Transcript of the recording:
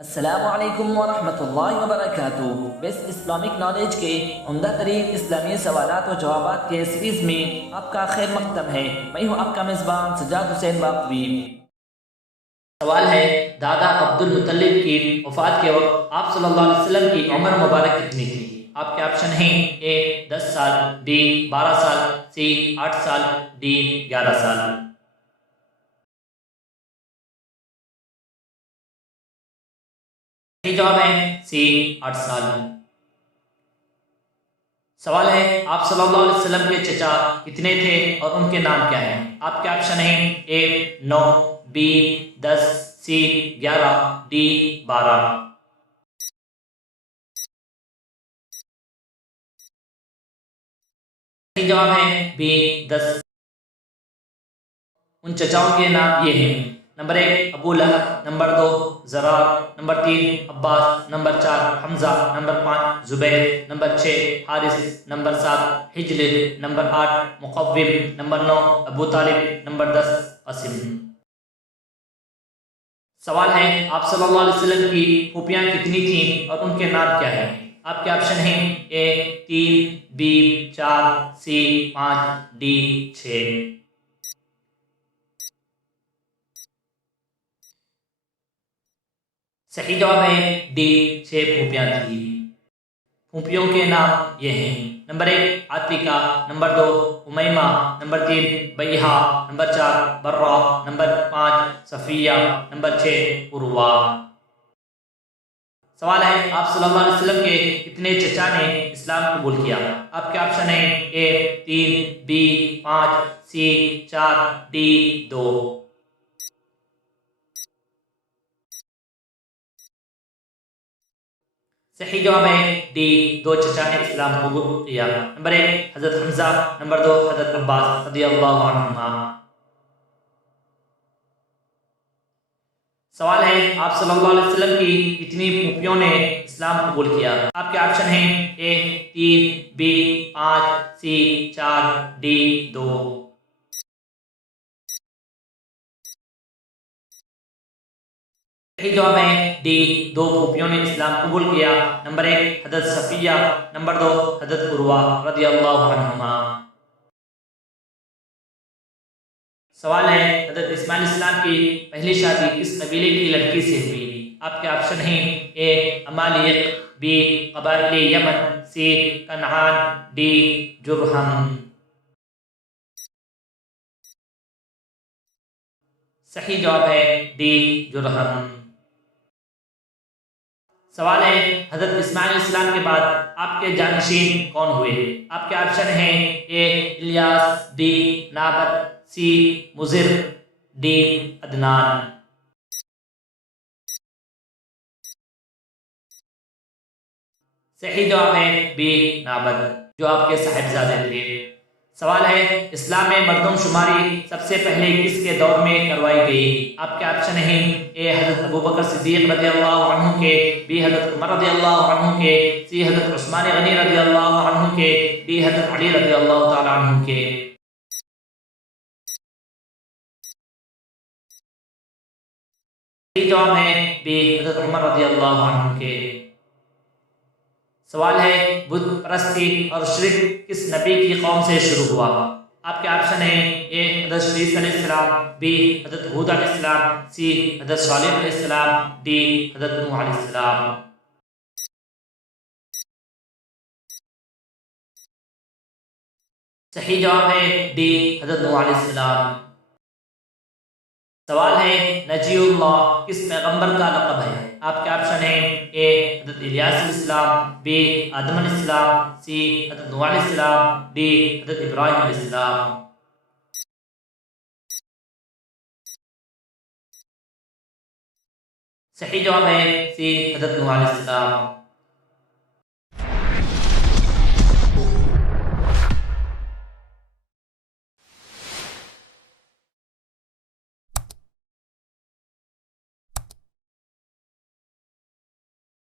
अस्सलामुअलैकुम वरहमतुल्लाहि वबरकातुहू। Best Islamic knowledge के उम्दा तरीन इस्लामी सवालात व जवाबात के सीरीज़ में आपका खैर मकदम है। मैं हूँ आपका मेज़बान सज्जाद हुसैन वाक़वी। सवाल है, दादा अब्दुल मुत्तलिब की वफ़ात के वक्त आप सल्लल्लाहु अलैहि वसल्लम की उम्र मुबारक कितनी थी? आपके ऑप्शन हैं ए 10 साल, बी 12 साल, सी 8 साल, डी 11 साल। सही जवाब है सी 8 साल। सवाल है, आप सल्लल्लाहु अलैहि वसल्लम के चचा कितने थे और उनके नाम क्या हैं? आपके ऑप्शन हैं ए 9, बी 10, सी 11, डी 12। सही जवाब है बी 10। उन चचाओं के नाम ये हैं, number 1 Abu Lahab, number 2 Zarar, number 3 Abbas, number 4 Hamza, number 5 Zubair, number 6 Haris, number 7 Hijr, number 8 Muqawwim, number 9 Abu Talib, number 10 Asim. सवाल है, आप सल्लल्लाहु अलैहि वसल्लम की फूफियाँ कितनी थीं और उनके नाम क्या हैं? आपके ऑप्शन हैं ए 3, बी 4, सी 5, डी 6। सही जवाब है डी 6 फूफियाँ थी। फूफियों के नाम ये हैं, number 1 Atika, number 2 Umaima, number 3 Bayha, number 4 Barra, number 5 Safiya, number 6 Urwa. सवाल है, आप सल्लल्लाहु अलैहि वसल्लम के कितने चचा ने इस्लाम कबूल किया? आपके ऑप्शन है ए 3, बी 5, सी 4, डी 2। सही जवाब है डी 2 चचा ने इस्लाम कबूल किया। नंबर 1 हज़रत हमजा, नंबर 2 हज़रत अब्बास रज़ियल्लाहु अन्हुमा। सवाल है, आप सल्लल्लाहु अलैहि वसल्लम की कितनी फूफियों ने इस्लाम कबूल किया? आपके ऑप्शन हैं ए 3, बी 5, सी 4, डी 2। सही जवाब है डी 2 फूफियों ने इस्लाम कबूल किया। नंबर 1 हज़रत सफ़िया, नंबर 2 हज़रत उर्वा रज़ियल्लाहु अन्हुमा। सवाल है, हज़रत इस्माइल इस्लाम की पहली शादी किस कबीले की लड़की से हुई? आपके ऑप्शन हैं ए अमालिक, बी कबाइल यमन, सी कनान, डी जुरहम। सही जवाब है डी जुरहम। सवाल है, हज़रत इस्माइल इस्लाम के बाद आपके जानशीन कौन हुए? आपके ऑप्शन हैं ए इलियास, बी नाबत, सी मुजिर, डी अदनान। सही जवाब है बी नाबद, जो आपके साहिबजादे थे। सवाल है, इस्लाम में मरदमशुमारी सबसे पहले किसके दौर में करवाई गई? आपके ऑप्शन हैं ए हज़रत अबू बकर सिद्दीक़ रज़ियल्लाहु अन्हु के, बी हज़रत उमर रज़ियल्लाहु अन्हु के, सी हज़रत उस्मान गनी रज़ियल्लाहु अन्हु के, डी हज़रत अली रज़ियल्लाहु तआला अन्हु के। सही जवाब है बी हज़रत उमर रज़ियल्लाहु अन्हु के। सवाल है, बुत परस्ती और शिर्क किस नबी की कौम से शुरू हुआ? आपके ऑप्शन है ए हज़रत शीस अलैहिस्सलाम, बी हज़रत हूद अलैहिस्सलाम, सी हज़रत सालेह अलैहिस्सलाम, डी हज़रत नूह अलैहिस्सलाम। सही जवाब है डी हज़रत नूह अलैहिस्सलाम। सवाल है, नजीउल्लाह किस पैगंबर का लक़ब है? आपके ऑप्शन है ए हज़रत इलियास अलैहिस्सलाम, बी आदम अलैहिस्सलाम, सी हज़रत नूह अलैहिस्सलाम, डी हज़रत इब्राहीम अलैहिस्सलाम। सही जवाब है सी हज़रत नूह अलैहिस्सलाम।